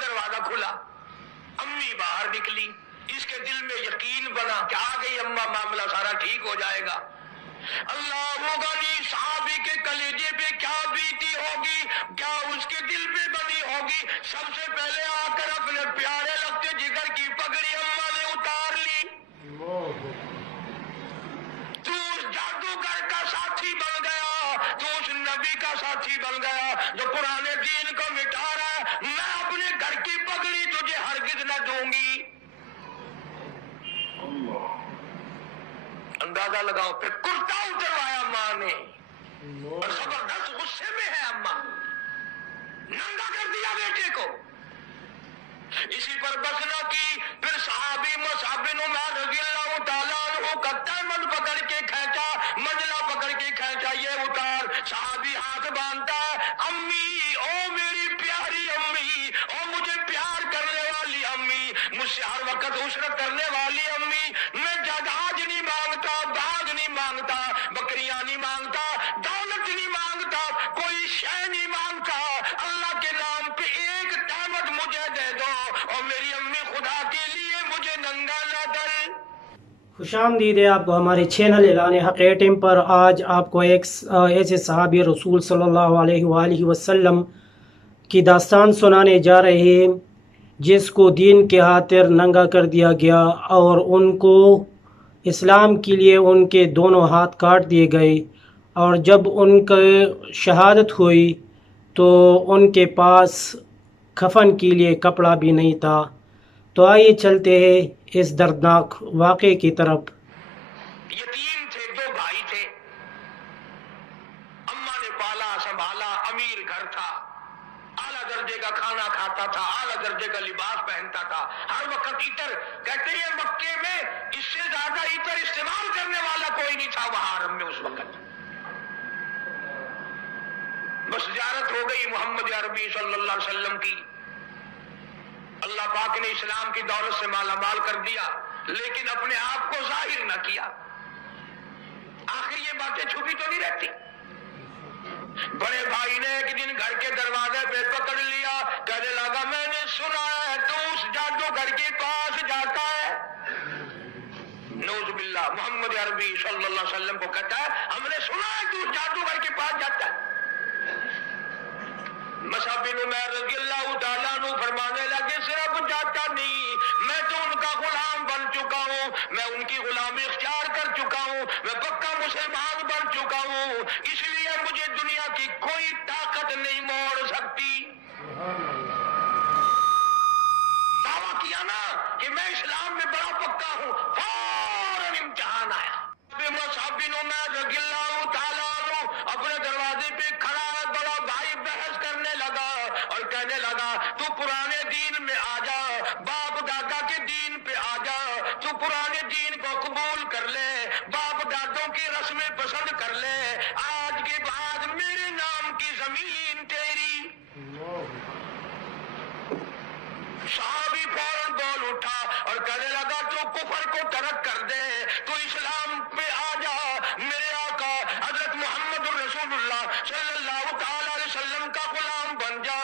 دروازہ کھلا، امی باہر نکلی، اس کے دل میں یقین بنا کہ آ گئی اماں، معاملہ سارا ٹھیک ہو جائے گا۔ اللہ وہ غنی صحابی کے کلیجے پہ کیا بیتی ہوگی، کیا اس کے دل پہ بنی ہوگی۔ سب سے پہلے آ کر اپنے پیارے لگتے جگر کی پگڑی اماں نے اتار لی۔ تو اس جادوگر کا ساتھی بن گیا، تو اس نبی کا ساتھی بن گیا جو پرانے دین کو مٹا رہا ہے۔ میں اپنے گھر کی پگڑی تجھے ہرگز نہ دوں گی۔ اندازہ لگاؤ، پھر کرتا اتروایا ماں نے، اور زبردست غصے میں ہے اماں، ننگا کر دیا بیٹے کو۔ اسی پر بس نہ کی، پھر صحابی مصعب بن عمیر رضی اللہ تعالیٰ عنہ کا تیمن پکڑ کے کھینچا، منجلا پکڑ کے کھینچا، یہ اتار۔ صحابی ہاتھ باندھتا ہے، امی، او میری پیاری امی، او مجھے پیار کرنے والی امی، مجھ سے ہر وقت عشرت کرنے والی امی، میں جائیداد نہیں مانگتا، باغ نہیں مانگتا، بکریاں نہیں مانگتا، دولت نہیں مانگتا، کوئی شے نہیں مانگتا، اللہ کے نام پہ ایک نعمت مجھے دے دو، اور میری امی خدا کے لیے مجھے ننگا نہ کر۔ خوش آمدید ہے آپ کو ہمارے چینل اعلان حق ٹیم پر۔ آج آپ کو ایک ایسے صحابی رسول صلی اللہ علیہ وآلہ وسلم کی داستان سنانے جا رہے ہیں جس کو دین کے خاطر ننگا کر دیا گیا، اور ان کو اسلام کے لیے ان کے دونوں ہاتھ کاٹ دیے گئے، اور جب ان کی شہادت ہوئی تو ان کے پاس کفن کے لیے کپڑا بھی نہیں تھا۔ تو آئیے چلتے ہیں اس دردناک واقعے کی طرف۔ یتیم تھے، دو بھائی تھے، اماں نے پالا سنبھالا، امیر گھر تھا، اعلیٰ درجے کا کھانا کھاتا تھا، اعلیٰ درجے کا لباس پہنتا تھا، ہر وقت عطر، کہتے ہیں مکے میں اس سے زیادہ عطر استعمال کرنے والا کوئی نہیں تھا وہاں حرم میں اس وقت۔ بس زیارت ہو گئی محمد عربی صلی اللہ علیہ وسلم کی، اللہ پاک نے اسلام کی دولت سے مالا مال کر دیا، لیکن اپنے آپ کو ظاہر نہ کیا۔ آخر یہ باتیں چھپی تو نہیں رہتی۔ بڑے بھائی نے ایک دن گھر کے دروازے پہ پکڑ لیا، کہنے لگا میں نے سنا ہے تو اس جادوگر کے پاس جاتا ہے۔ نعوذ باللہ، محمد عربی صلی اللہ علیہ وسلم کو کہتا ہے ہم نے سنا ہے تو اس جادوگر کے پاس جاتا ہے۔ مصعب بن عمیر رضی اللہ تعالیٰ عنہ فرمانے لگے صرف جاتا نہیں، میں تو ان کا غلام بن چکا ہوں، میں ان کی غلامی اختیار کر چکا ہوں، میں پکا مسلمان بن چکا ہوں، اس لیے مجھے دنیا کی کوئی طاقت نہیں موڑ سکتی۔ دعویٰ کیا نا کہ میں اسلام میں بڑا پکا ہوں، فوراً امتحان آیا۔ مصعب بن عمیر رضی اللہ تعالیٰ عنہ اپنے دروازے پہ کھڑا ہے، بڑا بھائی بحث کرنے لگا اور کہنے لگا تو پرانے دین میں آ جا، باپ دادا کے دین پہ آ جا، تو پرانے دین کو قبول کر لے، باپ دادوں کی رسمیں پسند کر لے، آج کے بعد میرے نام کی زمین تیری۔ صحابی فوراً بول اٹھا اور کہنے لگا تو کفر کو ترک کر دے، تو اسلام پہ آ جا، میرے آقا حضرت محمد رسول اللہ صلی اللہ تعالی علیہ وسلم کا غلام بن جا،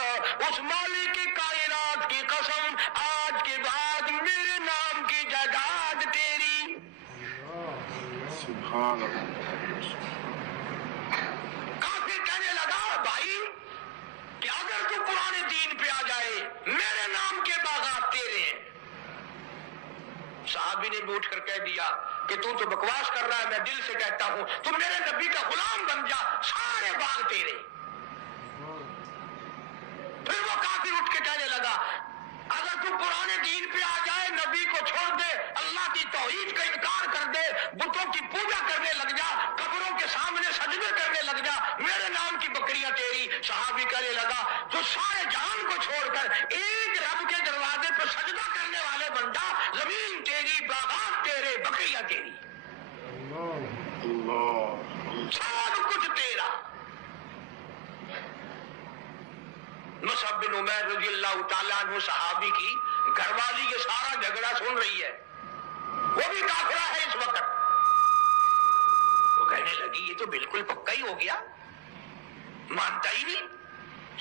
اس مالک کی کائنات کی قسم آج کے بعد میرے نام کی جائیداد تیری۔ سبحان اللہ۔ کافر کہنے لگا بھائی کہ اگر تو پرانے دین پہ آ جائے میرے نام کے باغات تیرے ہیں۔ صحابی نے اٹھ کر کہہ دیا کہ تو بکواس کر رہا ہے، میں دل سے کہتا ہوں تو میرے نبی کا غلام بن جا، سارے باغ تیرے۔ پھر وہ کافر اٹھ کے کہنے لگا اگر تو پرانے دین پہ آ جائے، نبی کو چھوڑ دے، اللہ کی توحید کا انکار کر دے، بتوں کی پوجا کرنے لگ جا، قبروں کے سامنے سجدے کرنے لگ جا، میرے نام کی بکریاں تیری۔ صحابی کہنے لگا تو سارے جہان کو چھوڑ کر ایک رب کے دروازے پہ سجدہ کرنے والے بن جا، زمین تیری، باغات تیرے، بکریاں تیری، سب کچھ تیرا۔ مصعب بن عمیر رضی اللہ تعالیٰ عنہ صحابی کی گھر والی یہ سارا جھگڑا سن رہی ہے، وہ بھی کافرہ ہے اس وقت۔ وہ کہنے لگی یہ تو بالکل پکا ہی ہو گیا، مانتا ہی نہیں،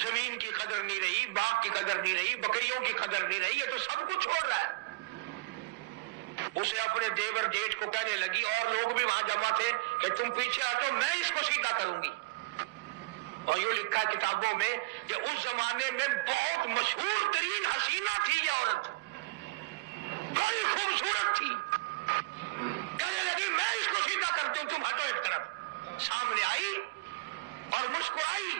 زمین کی قدر نہیں رہی، باغ کی قدر نہیں رہی، بکریوں کی قدر نہیں رہی، یہ تو سب کچھ چھوڑ رہا ہے۔ اسے اپنے دیور جیٹھ کو کہنے لگی، اور لوگ بھی وہاں جمع تھے، کہ تم پیچھے ہٹو، میں اس کو سیدھا کروں گی۔ اور یوں لکھا ہے کتابوں میں کہ اس زمانے میں بہت مشہور ترین حسینہ تھی یہ عورت، بڑی خوبصورت تھی۔ کہنے لگی میں اس کو سیدھا کرتی ہوں، تم ہٹو ایک طرف۔ سامنے آئی اور مسکرائی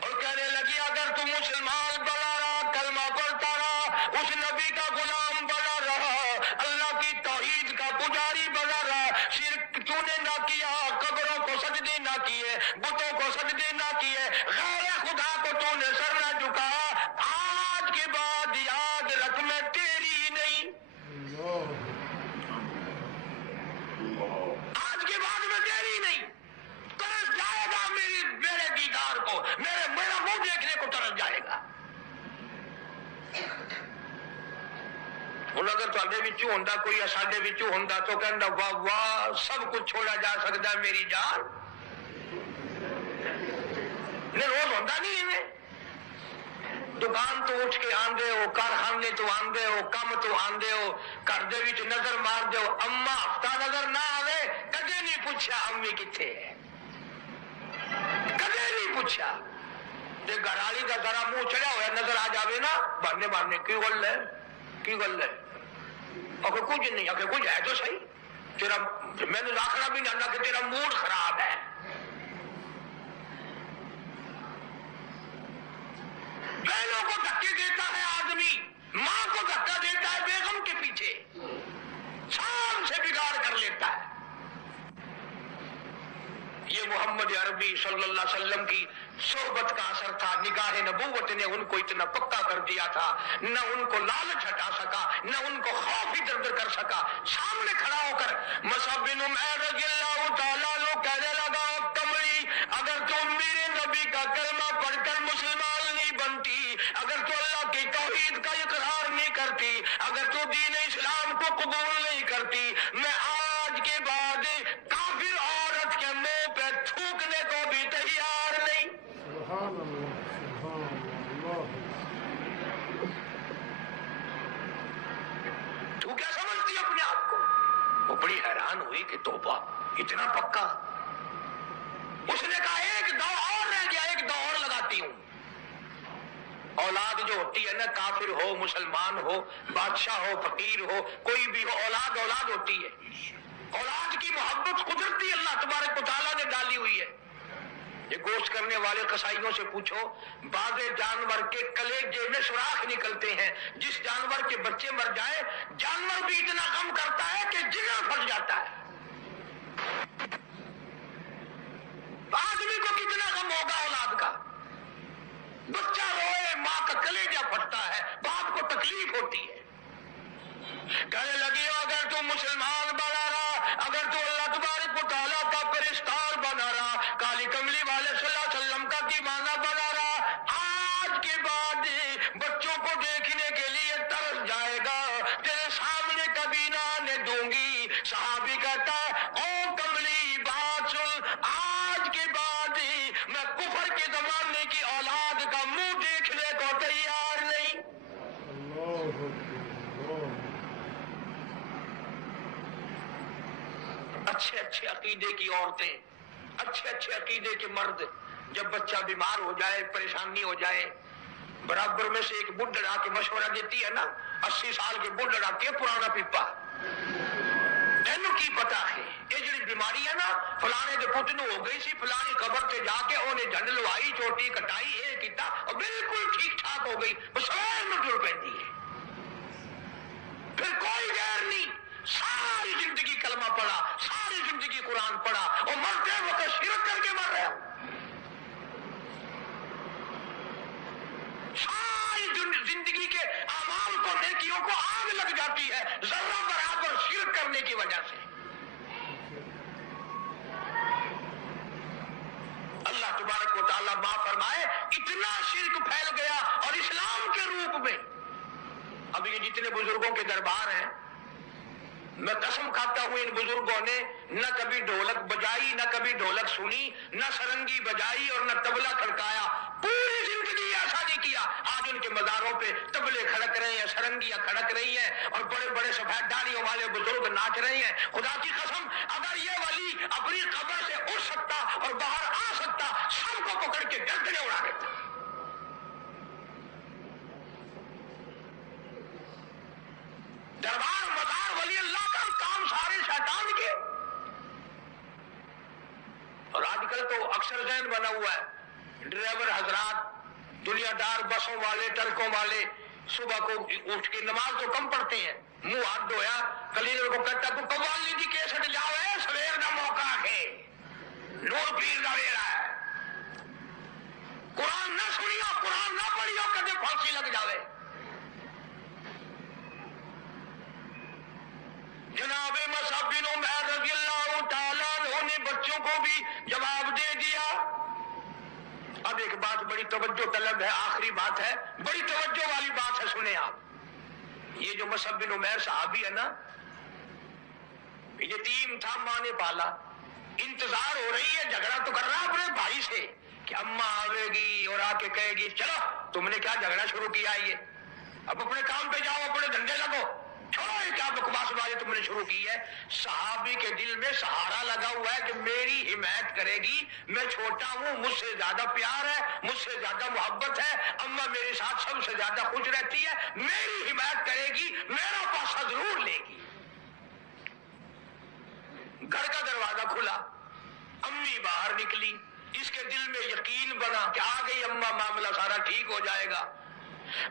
اور کہنے لگی اگر تم مسلمان بنا رہا، کلمہ پڑھتا رہا، اس نبی کا غلام بنا رہا، اللہ کی توحید کا پجاری بنا رہا، شرک تو نے نہ کیا، قبروں کو سجدے نہ کیے، بتوں کو سجدے نہ کیے، غیر خدا کو تو نے سر نہ جھکایا، آج کے بعد یاد رکھ میں تیری ہی نہیں، آج کے بعد میں تیری نہیں۔ ترس جائے گا میرے دیدار کو، میرا منہ دیکھنے کو ترس جائے گا۔ ہن اگر تواڈے وچوں ہوندا کوئی، ساڈے وچوں ہوندا تو کہندا واہ واہ سب کچھ چھوڑا جا سکدا ہے میری جان۔ نے روز ہوندا نہیں ایویں، دکان تو اٹھ کے آندے ہو، کارخانے تو آندے ہو، کم تو آندے ہو، گھر دے وچ نظر مار دے ہو، اما ہفتہ نظر نہ آوے کدے نہیں پوچھا امی کتھے ہے، کدے نہیں پوچھا۔ تے گھر والی کا ذرا منہ چڑھا ہوا نظر آ جاوے نا، بہانے کی گل ہے، کی گل ہے، اگر کچھ نہیں، اگر کچھ ہے تو صحیح، تیرا میں نے آخنا بھی نہیں آنا کہ تیرا موڈ خراب ہے۔ بہنوں کو دھکے دیتا ہے آدمی، ماں کو دھکا دیتا ہے بیگم کے پیچھے، شان سے بگاڑ کر لیتا ہے۔ یہ محمد عربی صلی اللہ علیہ وسلم کی صحبت کا اثر تھا، نگاہ نبوت نے ان کو اتنا پکا کر دیا تھا، نہ ان کو لالچ ہٹا سکا، نہ ان کو خوف ادھر کر سکا۔ سامنے کھڑا ہو کر مصعب بن عمیر رضی اللہ تعالیٰ عنہ کہنے لگا کملی اگر تم میرے نبی کا کلمہ پڑھ کر مسلمان نہیں بنتی، اگر تو اللہ کی توحید کا اقرار نہیں کرتی، اگر تو دین اسلام کو قبول نہیں کرتی، میں آج کے بعد کافر عورت کے منہ پہ تھوکنے کو بھی تیار نہیں۔ سبحان اللہ، سبحان اللہ۔ تو کیا سمجھتی ہے اپنے آپ کو؟ وہ بڑی حیران ہوئی کہ توبہ اتنا پکا۔ اس نے کہا ایک دو اور رہ گیا، ایک دو اور لگاتی ہوں۔ اولاد جو ہوتی ہے نا، کافر ہو مسلمان ہو، بادشاہ ہو فقیر ہو، کوئی بھی ہو، اولاد ہوتی ہے۔ اولاد کی محبت قدرتی اللہ تبارک و تعالیٰ نے ڈالی ہوئی ہے۔ یہ گوشت کرنے والے قصائیوں سے پوچھو، بعض جانور کے کلیجے میں سوراخ نکلتے ہیں، جس جانور کے بچے مر جائے جانور بھی اتنا غم کرتا ہے کہ جگر پھٹ جاتا ہے۔ آدمی کو کتنا غم ہوگا اولاد کا، بچہ روئے ماں کا کلیجہ پھٹتا ہے، باپ کو تکلیف ہوتی ہے۔ کہنے لگی اگر تو مسلمان بنا رہا، اگر تو اللہ تبارک و تعالیٰ کا پرستار بنا رہا، کالی کملی والے صلی اللہ علیہ وسلم کا دیوانہ بنا رہا، آج کے بعد بچوں کو دیکھنے کے لیے ترس جائے گا، تیرے سامنے کبھی نہ آنے دوں گی۔ صحابی کہتا ہے او کملی بات سن، آج کے بعد میں کفر کے زمانے کی اولاد کا منہ دیکھنے کو تیار نہیں۔ اللہ اچھے اچھے عقیدے کی عورتیں، اچھے اچھے عقیدے کے مرد جب بچہ بیمار ہو جائے، پریشانی ہو جائے، برابر میں سے ایک بڈھڑ آ کے مشورہ دیتی ہے نا، 80 سال کے بڈھڑ آتی ہے پرانا پیپا، تینوں کی پتا ہے یہ جڑی بیماری ہے نا، فلانے دے پت نو ہو گئی سی، فلانی قبر سے جا کے انہیں جھنڈ لوائی، چوٹی کٹائی، یہ کیتا اور بالکل ٹھیک ٹھاک ہو گئی، سویر میں ٹر پہنتی ہے، پھر کوئی غیر نہیں، ساری زندگی کلمہ پڑھا، ساری زندگی قرآن پڑھا، اور مرتے وقت شرک کر کے مر رہا، ساری زندگی کے اعمال کو، نیکیوں کو آگ لگ جاتی ہے ذرہ برابر شرک کرنے کی وجہ سے۔ اللہ تبارک و تعالیٰ معاف فرمائے، اتنا شرک پھیل گیا، اور اسلام کے روپ میں اب یہ جتنے بزرگوں کے دربار ہیں، میں قسم کھاتا ہوں ان بزرگوں نے نہ کبھی ڈھولک بجائی، نہ کبھی ڈھولک سنی، نہ سرنگی بجائی اور نہ طبلہ کھڑکایا، پوری زندگی ایسا نہیں کیا. آج ان کے مزاروں پہ تبلے کھڑک رہے ہیں, سرنگیاں کھڑک رہی ہیں, اور بڑے بڑے سفید داڑھیوں والے بزرگ ناچ رہے ہیں. خدا کی قسم اگر یہ ولی اپنی قبر سے اٹھ سکتا اور باہر آ سکتا, سب کو پکڑ کے گردنیں اڑا دیتا. دربار مزار ولی اللہ کا کام سارے شیطان کے. اور آج کل تو اکثر ذہن بنا ہوا ہے, ڈرائیور حضرات, دنیا دار, بسوں والے, ٹرکوں والے صبح کو اٹھ کے نماز تو کم پڑھتے ہیں, منہ ہاتھ دھویا کلینر کو کہتا کو قوالی دی کیسٹ جاؤ ہے سویر کا موقع ہے, نور پیر کا ویلا ہے, قرآن نہ سنیو, قرآن نہ پڑھیو, کدے پھانسی لگ جاوے. جناب مصعب بن عمیر رضی اللہ تعالیٰ عنہ نے بچوں کو بھی جواب دے دیا. اب ایک بات بڑی توجہ طلب ہے, آخری بات ہے, بڑی توجہ والی بات ہے, سنیں آپ. یہ جو مصعب بن عمیر صحابی ہے نا, یتیم تھا, ماں نے پالا, انتظار ہو رہی ہے, جھگڑا تو کر رہا اپنے بھائی سے کہ اماں آوے گی اور آ کے کہے گی چلو تم نے کیا جھگڑا شروع کیا, یہ اب اپنے کام پہ جاؤ, اپنے دھندے لگو, چھوڑو یہ کیا بکواس بازی تم نے شروع کی ہے. صحابی کے دل میں سہارا لگا ہوا ہے کہ میری حمایت کرے گی, میں چھوٹا ہوں, مجھ سے زیادہ پیار ہے, مجھ سے زیادہ محبت ہے, اماں میرے ساتھ سب سے زیادہ خوش رہتی ہے, میری حمایت کرے گی, میرا پاسا ضرور لے گی. گھر کا دروازہ کھلا, امی باہر نکلی, اس کے دل میں یقین بنا کہ آ گئی اماں, معاملہ سارا ٹھیک ہو جائے گا.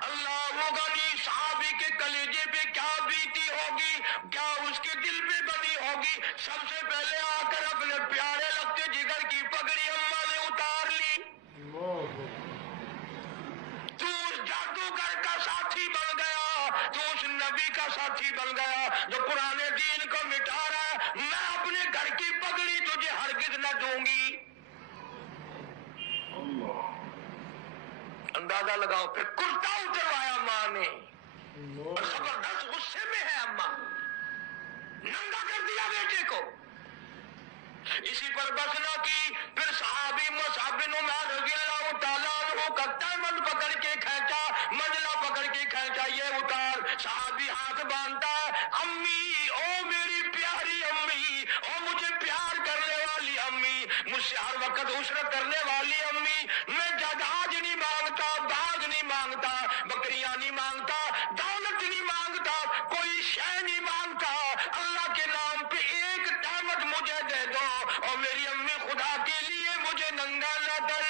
اللہ غنی صحابی کے کلیجے پہ کیا بیتی ہوگی, کیا اس کے دل پہ بنی ہوگی. سب سے پہلے آ کر اپنے پیارے لگتے جگر کی پگڑی اماں نے اتار لی. تو اس جادوگر کا ساتھی بن گیا, تو اس نبی کا ساتھی بن گیا جو پرانے دین کو مٹا رہا ہے. میں اپنے گھر کی پگڑی تجھے ہرگز نہ دوں گی. اندازہ لگاؤ, پھر کرتا اتروایا ماں نے, اور زبردست غصے میں ہے اماں, ننگا کر دیا بیٹے کو. اسی پر بس نہ کی, پھر صحابی مصعب بن عمیر رضی اللہ تعالیٰ عنہ کا تیمن پکڑ کے کھینچا, منجلا پکڑ کے کھینچا, یہ اتار. صحابی ہاتھ باندھتا ہے, امی, او میری پیاری امی, او مجھے پیار کرنے والی امی, مجھ سے ہر وقت عشرت کرنے والی امی, میں جائیداد نہیں مانگتا, باغ نہیں مانگتا, بکریاں نہیں مانگتا, دولت نہیں مانگتا, کوئی شے نہیں مانگتا, اللہ کے نام پہ ایک نعمت مجھے دے دو, اور میری امی خدا کے لیے مجھے ننگا نہ کر.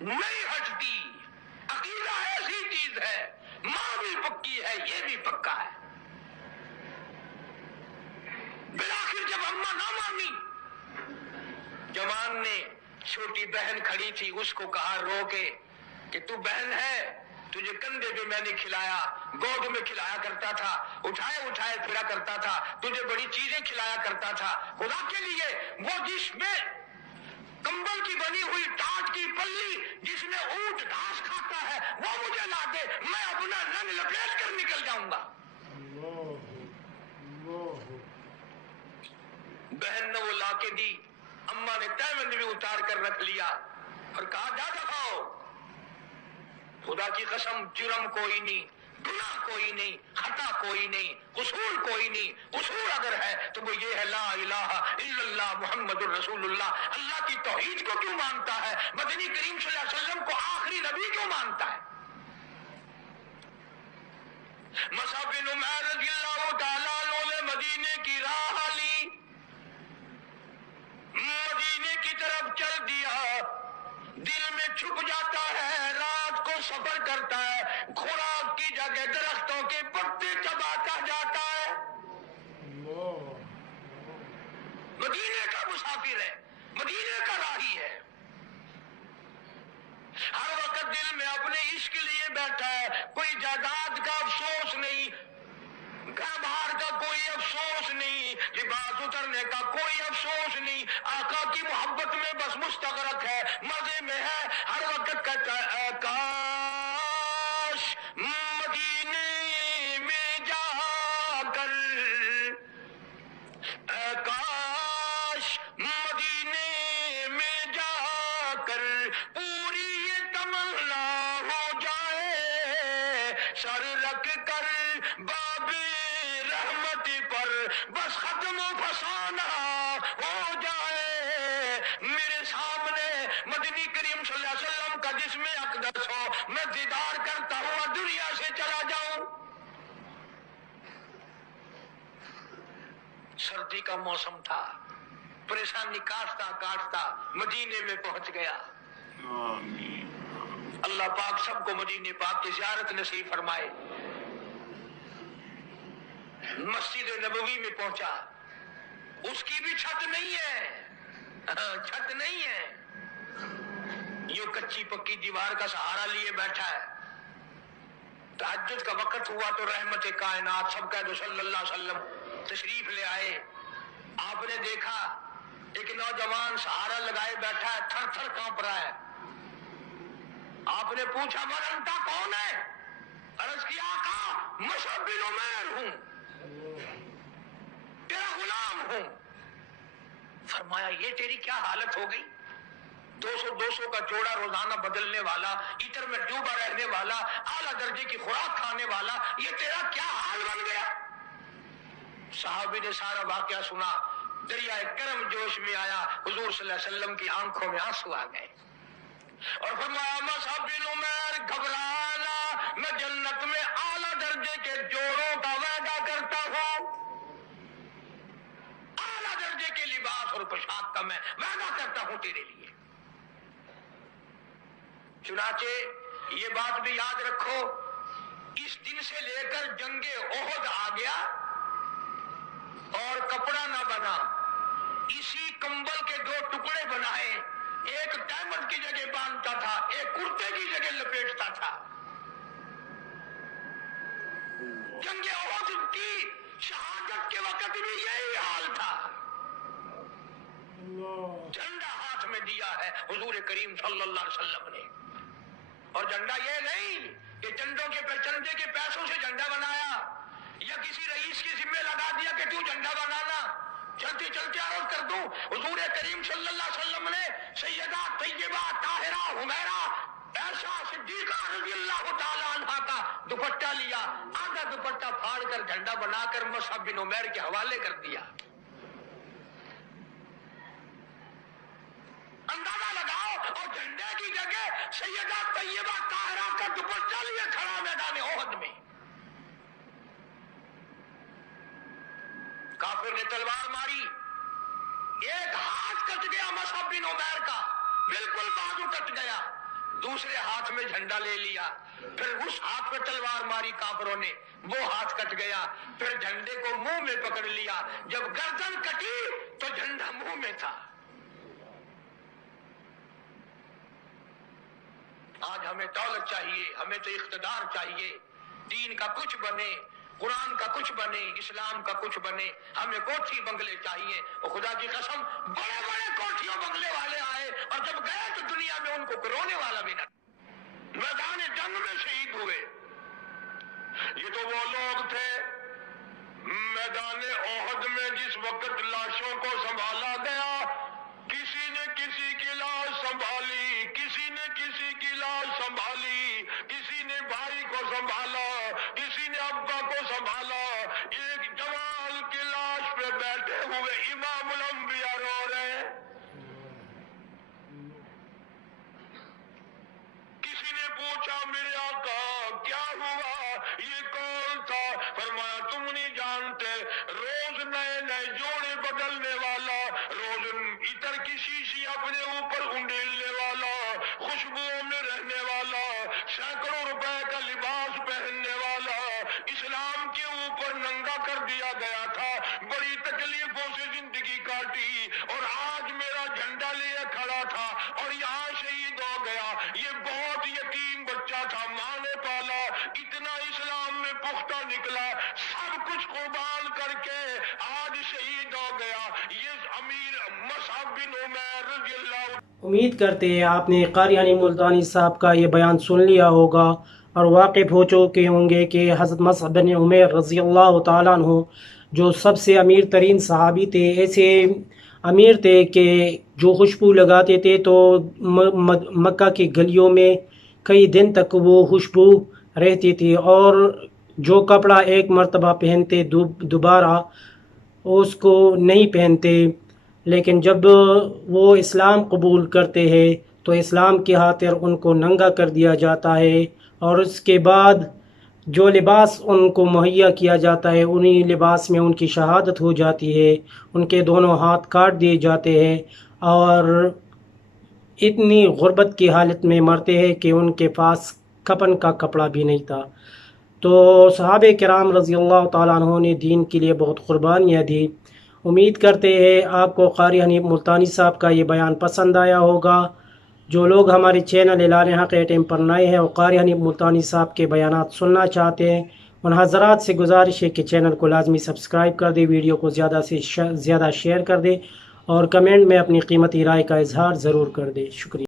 نہیں ہٹتی. عقیدہ ایسی چیز ہے, ماں بھی پکی ہے, یہ بھی پکا ہے. بالآخر جب اماں نہ مانی, جوان نے, چھوٹی بہن کھڑی تھی, اس کو کہا رو کے کہ تو بہن ہے, تجھے کندھے پہ میں نے کھلایا, گود میں کھلایا کرتا تھا, اٹھائے اٹھائے پھرا کرتا تھا, تجھے بڑی چیزیں کھلایا کرتا تھا. خدا کے لیے وہ جس میں کمبل کی بنی ہوئی ٹاٹ کی پلی, جس میں اونٹ گھاس کھاتا ہے, وہ مجھے لا دے, میں اپنا رنگ لپیٹ کر نکل جاؤں گا. بہن نے وہ لا کے دی, اماں نے تیمن بھی اتار کر رکھ لیا اور کہا جا دکھاؤ. خدا کی قسم جرم کوئی نہیں, گناہ کوئی نہیں, خطا کوئی نہیں, قصور کوئی نہیں. قصور اگر ہے تو وہ یہ ہے لا الہ الا اللہ محمد الرسول اللہ. اللہ کی توحید کو کیوں مانتا ہے, مدنی کریم صلی اللہ علیہ وسلم کو آخری نبی کیوں مانتا ہے. مصعب بن عمیر رضی اللہ تعالیٰ عنہ نے مدینے کی راہ لی, مدینے کی طرف چل دیا. دل میں چھپ جاتا ہے, رات کو سفر کرتا ہے, خوراک کی جگہ درختوں کے پتے چباتا جاتا ہے. مدینے کا مسافر ہے, مدینے کا راہی ہے, ہر وقت دل میں اپنے عشق لیے بیٹھا ہے. کوئی جائیداد کا افسوس نہیں, گھر بار کا کوئی افسوس نہیں, لباس اترنے کا کوئی افسوس نہیں, آقا کی محبت میں بس مستغرق ہے, مزے میں ہے. ہر وقت کہتا ہے اے کاش مدینے میں جا کر, اے کاش مدینے کر پوری یہ تمنا ہو جائے، سر رکھ کر باب رحمت پر بس ختم و فسانہ ہو جائے، میرے سامنے مدنی کریم صلی اللہ علیہ وسلم کا جسم اقدس ہو، میں دیدار کرتا ہوا دنیا سے چلا جاؤں۔ سردی کا موسم تھا، پریشانی کاٹتا کاٹتا مدینے میں پہنچ گیا۔ اللہ پاک سب کو مدینے پاک کی زیارت نصیب فرمائے۔ مسجد نبوی میں پہنچا، اس کی بھی چھت نہیں ہے، چھت نہیں ہے، یہ کچی پکی دیوار کا سہارا لیے بیٹھا ہے۔ تہجد کا وقت ہوا تو رحمت کائنات سب کہہ دو صلی اللہ علیہ وسلم تشریف لے آئے۔ آپ نے دیکھا ایک نوجوان سہارا لگائے بیٹھا ہے، تھر تھر کانپ رہا ہے۔ آپ نے پوچھا من انتا کون ہے؟ عرض کیا آقا مصعب بن عمیر ہوں، تیرا غلام ہوں۔ فرمایا یہ تیری کیا حالت ہو گئی؟ 200 کا جوڑا روزانہ بدلنے والا، ایتر میں ڈوبا رہنے والا، اعلیٰ درجے کی خوراک کھانے والا، یہ تیرا کیا حال بن گیا؟ صحابی نے سارا واقعہ سنا، دریائے کرم جوش میں آیا، حضور صلی اللہ علیہ وسلم کی آنکھوں میں آنسو آ گئے اور فرمایا مصعب بن عمیر گھبرانا، میں جنت میں اعلیٰ درجے کے جوڑوں کا وعدہ کرتا ہوں، اعلیٰ درجے کے لباس اور پوشاک کا میں وعدہ کرتا ہوں تیرے لیے۔ چنانچہ یہ بات بھی یاد رکھو، اس دن سے لے کر جنگ احد آ گیا اور کپڑا نہ بنا، اسی کمبل کے 2 ٹکڑے بنائے، ایک ڈائمنڈ کی جگہ باندھتا تھا، ایک کرتے کی جگہ لپیٹتا تھا۔ جنگ احد کی شہادت کے وقت بھی یہی حال تھا، جھنڈا ہاتھ میں دیا ہے حضور کریم صلی اللہ علیہ وسلم نے، اور جھنڈا یہ نہیں کہ چندے کے پیسوں سے جھنڈا بنایا یا کسی رئیس کے ذمہ لگا دیا کہ تو جھنڈا بنانا۔ چلتے چلتے عرض کر دوں، حضور کریم صلی اللہ علیہ وسلم نے سیدہ طیبہ طاہرہ حمیرہ عائشہ صدیقہ رضی اللہ تعالی عنہا کا دوپٹہ لیا، آدھا دوپٹہ پھاڑ کر جھنڈا بنا کر مصعب بن عمیر کے حوالے کر دیا۔ اندازہ لگاؤ، اور جھنڈے کی جگہ سیدہ طیبہ طاہرہ کا دوپٹہ لیے کھڑا میدان احد میں۔ کافر نے تلوار ماری، ایک ہاتھ کٹ گیا مصعب بن عمیر کا، بالکل بازو کٹ گیا، دوسرے ہاتھ میں جھنڈا لے لیا، پھر اس ہاتھ پہ تلوار ماری کافروں نے، وہ ہاتھ کٹ گیا، پھر جھنڈے کو منہ میں پکڑ لیا، جب گردن کٹی تو جھنڈا منہ میں تھا۔ آج ہمیں دولت چاہیے، ہمیں تو اقتدار چاہیے، دین کا کچھ بنے، قرآن کا کچھ بنے، اسلام کا کچھ بنے، ہمیں کوٹھی بنگلے چاہیے، اور خدا کی قسم بڑے بڑے کوٹھیوں بنگلے والے آئے اور جب گئے تو دنیا میں ان کو کرونے والا بھی نہ، میدان جنگ میں شہید ہوئے۔ یہ تو وہ لوگ تھے میدان احد میں جس وقت لاشوں کو سنبھالا گیا، کسی نے کسی کی لاش سنبھالی، کسی نے کسی کی لاش سنبھالی، کسی نے بھائی کو سنبھالا، کسی نے ابا کو سنبھالا، ایک جوان کی لاش پہ بیٹھے ہوئے امام الانبیاء رو رہے ہیں۔ کسی نے پوچھا میرے آقا کیا ہوا، یہ کون تھا؟ فرمایا تم نہیں جانتے، روز نئے نئے جوڑے بدلنے والا، روز عطر کی شیشی اپنے اوپر انڈیلنے والا، خوشبوؤں میں رہنے والا، سینکڑوں روپے کا لباس پہننے والا، اسلام کے اوپر ننگا کر دیا گیا تھا، بڑی تکلیفوں سے زندگی کاٹی، اور آج میرا جھنڈا لیے کھڑا تھا اور یہاں شہید ہو گیا۔ یہ بہت یتیم بچہ تھا، ماں نے پالا، اتنا اسلام میں پختہ نکلا، سب کچھ قربان کر کے آج شہید ہو گیا۔ یہ امیر مصعب بن عمیر رضی اللہ۔ امید کرتے ہیں آپ نے قاری عنی ملتانی صاحب کا یہ بیان سن لیا ہوگا اور واقف ہو چکے ہوں گے کہ حضرت مصعب بن عمیر رضی اللہ تعالیٰ عنہ جو سب سے امیر ترین صحابی تھے، ایسے امیر تھے کہ جو خوشبو لگاتے تھے تو مکہ کی گلیوں میں کئی دن تک وہ خوشبو رہتی تھی، اور جو کپڑا ایک مرتبہ پہنتے دوبارہ اس کو نہیں پہنتے. لیکن جب وہ اسلام قبول کرتے ہیں تو اسلام کی خاطر ان کو ننگا کر دیا جاتا ہے، اور اس کے بعد جو لباس ان کو مہیا کیا جاتا ہے انہی لباس میں ان کی شہادت ہو جاتی ہے. ان کے دونوں ہاتھ کاٹ دیے جاتے ہیں اور اتنی غربت کی حالت میں مرتے ہیں کہ ان کے پاس کفن کا کپڑا بھی نہیں تھا. تو صحابہ کرام رضی اللہ تعالیٰ عنہ نے دین کے لیے بہت قربانیاں دی. امید کرتے ہیں آپ کو قاری حنیف ملتانی صاحب کا یہ بیان پسند آیا ہوگا. جو لوگ ہمارے چینل اعلان حق ٹیم پر نئے ہیں اور قاری حنیف ملتانی صاحب کے بیانات سننا چاہتے ہیں، ان حضرات سے گزارش ہے کہ چینل کو لازمی سبسکرائب کر دیں، ویڈیو کو زیادہ سے زیادہ شیئر کر دیں، اور کمنٹ میں اپنی قیمتی رائے کا اظہار ضرور کر دیں. شکریہ.